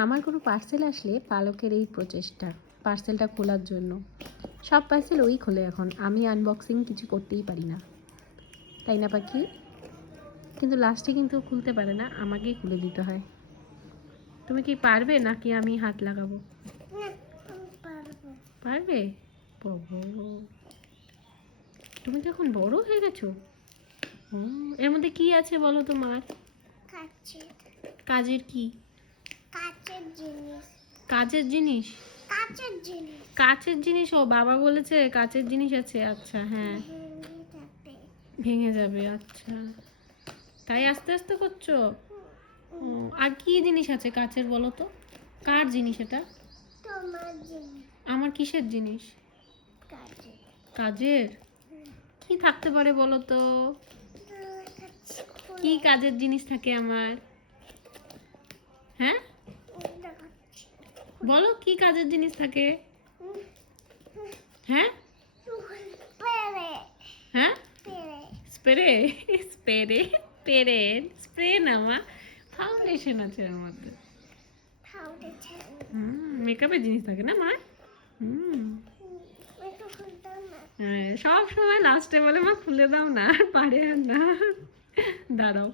আমার কোনো পার্সেল আসলে পালকের এই প্রচেষ্টা পার্সেলটা খোলার জন্য। সব পার্সেল ওই খোলে এখন, আমি আনবক্সিং কিছু করতেই পারি না, তাই না পাখি? কিন্তু লাস্টে কিন্তু খুলতে পারে না, আমাকেই খুলে দিতে হয়। তুমি কি পারবে নাকি আমি হাত লাগাবো? পারবে? বাবা, তুমি তো এখন বড় হয়ে গেছো। ও, এর মধ্যে কি আছে বলো তোমার? কাজের কি? কাচের জিনিস। কাজের জিনিস? কাচের জিনিস। কাচের জিনিস? ও বাবা বলেছে কাচের জিনিস আছে। আচ্ছা, হ্যাঁ। ভেঙে যাবে, আচ্ছা। তাই আস্তে আস্তে করছো? ও, আর কি জিনিস আছে কাচের বলো তো? কার জিনিস এটা? তোমার জিনিস। আমার কিসের জিনিস? কাচের। কাজের? কি থাকতে পারে বলো তো? কি কাজের জিনিস থাকে আমার? হ্যাঁ বলো, কি কাজের জিনিস থাকে? হ্যাঁ হ্যাঁ, স্প্রে? স্প্রে? পেরেন স্প্রে না মা, ফাউন্ডেশন আছে এর মধ্যে। মেকআপের জিনিস থাকে না মা? হ্যাঁ, সব সময় লাস্টে বলে মা খুলে দাও না, আর পারে আর না। দাঁড়াও।